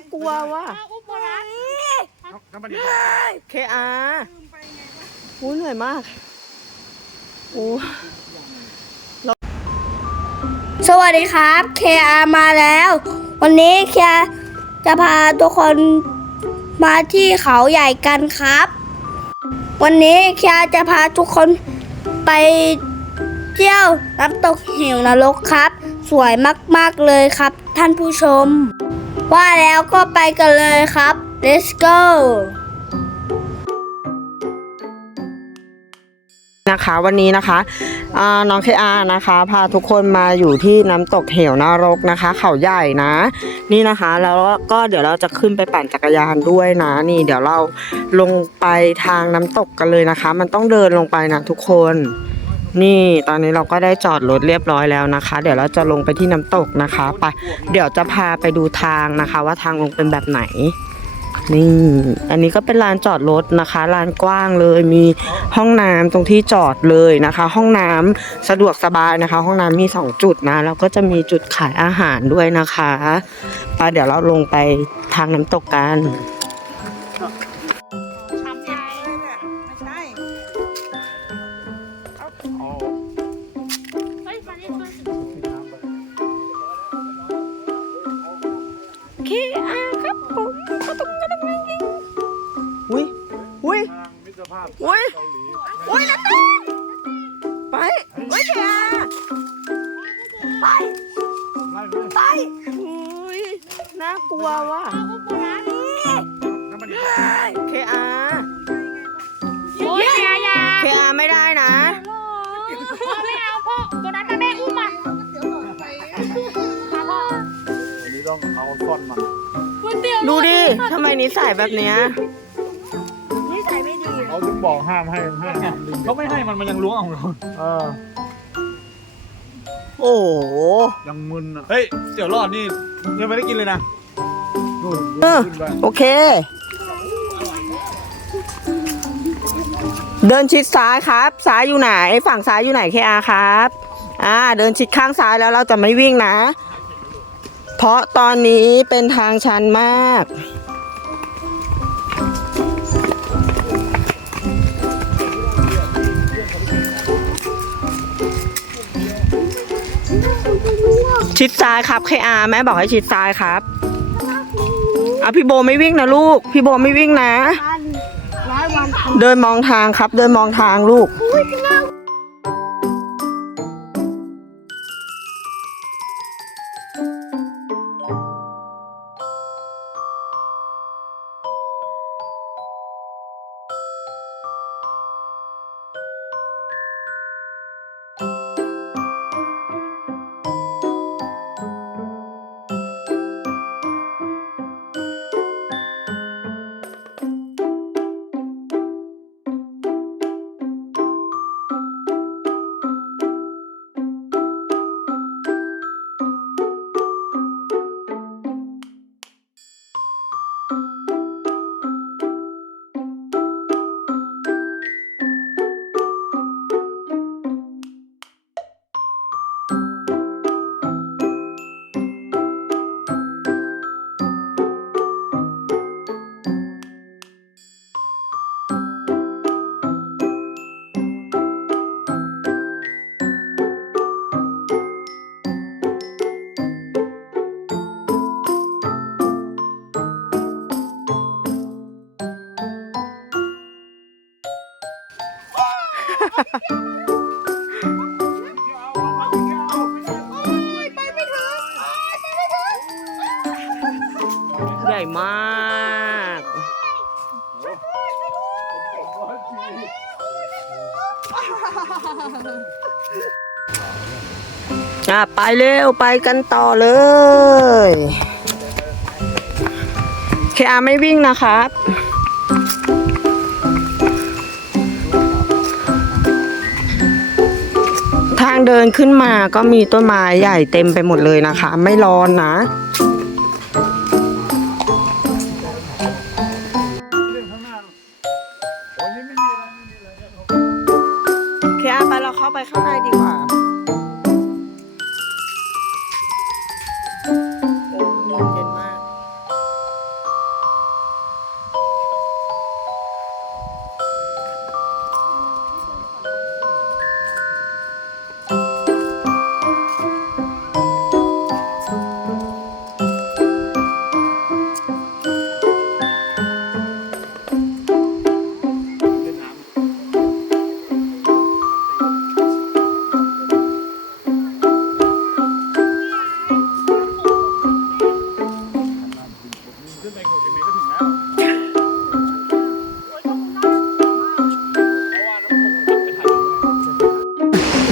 ากลัวว่ะอุ้มโบราณน้ำมันเคอาโอ้เหนื่อยมากโอ้สวัสดีครับ KR มาแล้ว วันนี้ KR จะพาทุกคนมาที่เขาใหญ่กันครับ วันนี้ KR จะพาทุกคนไปเที่ยวน้ำตกเหวนรกครับ สวยมาก ๆ เลยครับท่านผู้ชม ว่าแล้วก็ไปกันเลยครับ let's go นะคะวันนี้นะคะน้องเคอานะคะ พาทุกคนมาอยู่ที่น้ำตกเหวนรกนะคะ เขาใหญ่นะ นี่นะคะ แล้วก็เดี๋ยวเราจะขึ้นไปปั่นจักรยานด้วยนะ นี่เดี๋ยวเราลงไปทางน้ำตกกันเลยนะคะ มันต้องเดินลงไปนะทุกคน นี่ตอนนี้เราก็ได้จอดรถเรียบร้อยแล้วนะคะ เดี๋ยวเราจะลงไปที่น้ำตกนะคะไปเดี๋ยวจะพาไปดูทางนะคะ ว่าทางลงเป็นแบบไหน นี่ อันนี้ก็เป็นลานจอดรถนะคะลานกว้างเลยมีห้องน้ำตรงที่จอดเลยนะคะ ห้องน้ำสะดวกสบายนะคะ ห้องน้ำมี 2 จุดนะแล้วก็จะมีจุดขายอาหารด้วยนะคะไปเดี๋ยวเราลงไปทางน้ำตกกัน เคอาครับผมกระตุกกระตุกอุ้ยอุ้ย มิตรภาพอุ้ย เกาหลีอุ้ยนะเต้ไปอุ้ยเคอาไป ไล่เลยไปอุ้ยน่ากลัวว่ะ ซ่อนมันคนเดียวดูดิทำไมนิสัยแบบเนี้ยนิสัยไม่ดีเขาถึงบอกห้ามให้ให้ห้ามดึงเขาไม่ให้มันมันยังล้วงเอาเราเออโอ้โหยังมึนอะเฮ้ยเสี่ยวรอดนี่ยังไม่ได้กินเลยนะนู่นเออขึ้นไปโอเค เดินชิดซ้ายครับ ซ้ายอยู่ไหน ฝั่งซ้ายอยู่ไหนเคอาครับ อ่า เดินชิดข้างซ้ายแล้วเราจะไม่วิ่งนะ เพราะตอนนี้เป็นทางชันมาก ชิดซ้ายครับเคอาแม่บอกให้ชิดซ้ายครับอะพี่โบไม่วิ่งนะลูก พี่โบไม่วิ่งนะ เดินมองทางครับ เดินมองทางลูก ใหญ่มากอะไปเร็วไปกันต่อเลยเคอาไม่วิ่งนะครับ เดินขึ้นมาก็มีต้นไม้ใหญ่เต็มไปหมดเลยนะคะ ไม่ร้อนนะ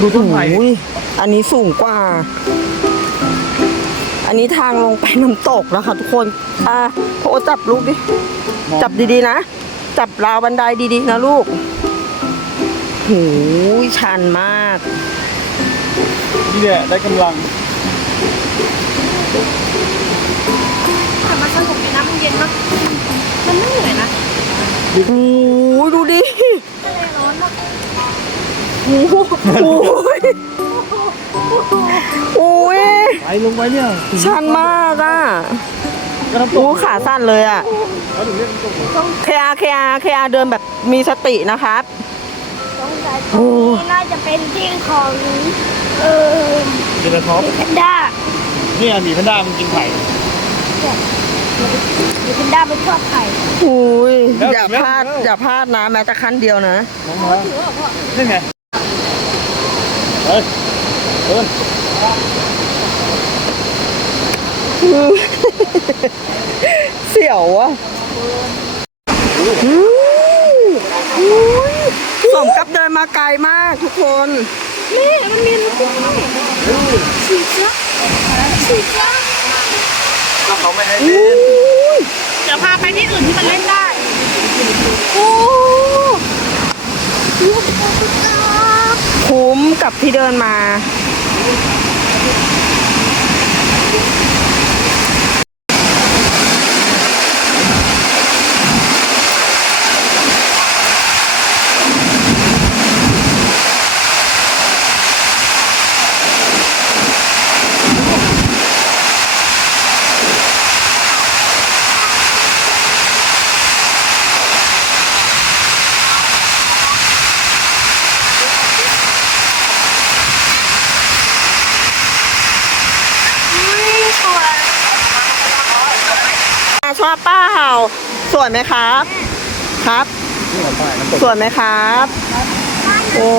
ดูตรงแล้ว ดูนไผ่อันนี้สูงกว่า อันนี้ทางลงไปน้ำตกนะคะทุกคน อ่าโพจับลูกดิ จับดีๆนะ จับราวบันไดดีๆนะลูกโหูยชันมาก นี่แหละได้กำลัง นุกดีนะมันเย็นมากมันไม่เหนื่อยนะโอ้โหดูดิทะเลร้อนมากโอ้โหโอ้ยโอ้ยไปลงไปเนี่ยชันมากอะก็น้ำตโอ้กขาสั่นเลยอะเขาถึงเรียกน้ำตกเคอาเคอาเคอาเดินแบบมีสตินะครับสงสัยตรงนี้น่าจะเป็นที่ของเออเจนท็อปแพนด้าเนี่ยหมีแพนด้ามันกินไผ่ หรือแพนด้าไม่ชอบไข่โอ้ยแล้วอย่าพลาดแล้ว อย่าพลาดนะแม้แต่ขั้นเดียวนะ น้องมานี่ไงเฮ้ยเดินเสี่ยวอะอู้หูสมกับเดินมาไกลมากทุกคนนี่มันมีลูกด้วยฉีกละฉีกละ ถ้าเขาไม่ให้เล่นเดี๋ยวพาไปที่อื่นที่มันเล่นได้โอ้คุ้มกับที่เดินมา ชอบเป้าสวยไหมครับ ครับนี่ของไผ่น้ำตกสวยไหมครับ โอ้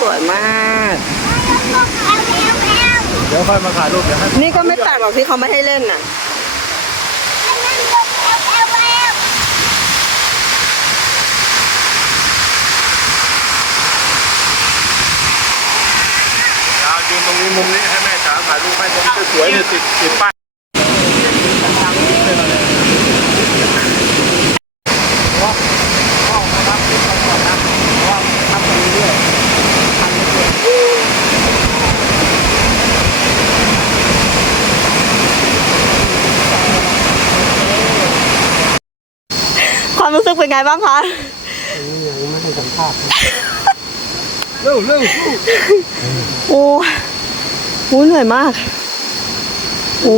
สวยมาก เดี๋ยวค่อยมาถ่ายรูปเดี๋ยวให้นี่ก็ไม่แปลกหรอกที่เขาไม่ให้เล่นน่ะดาวยืนตรงนี้มุมนี้ให้แม่จ๋าถ่ายรูปให้ตรงนี้สวยๆเนี่ยติดติดป้าย ความรู้สึกเป็นไงบ้างคะเร็วเร็วโอ้โหเหนื่อยมากโอ้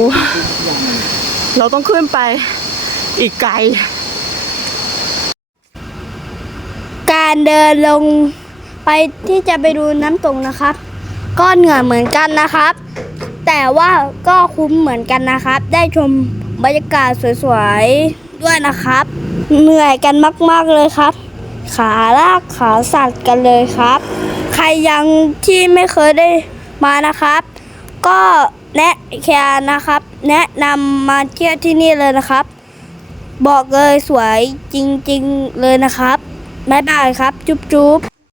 เราต้องขึ้นไปอีกไกล การเดินลงไปที่จะไปดูน้ำตกนะครับ ก็เหนื่อยเหมือนกันนะครับ แต่ว่าก็คุ้มเหมือนกันนะครับ ได้ชมบรรยากาศสวยๆด้วยนะครับ เหนื่อยกันมาก ๆเลยครับ ขาลากขาสั่นกันเลยครับ ใครยังที่ไม่เคยได้มานะครับ ก็แนะแคร์นะครับ แนะนำมาเที่ยวที่นี่เลยนะครับ บอกเลยสวยจริง ๆ เลยนะครับบ๊ายบายครับ จุ๊บจุ๊บ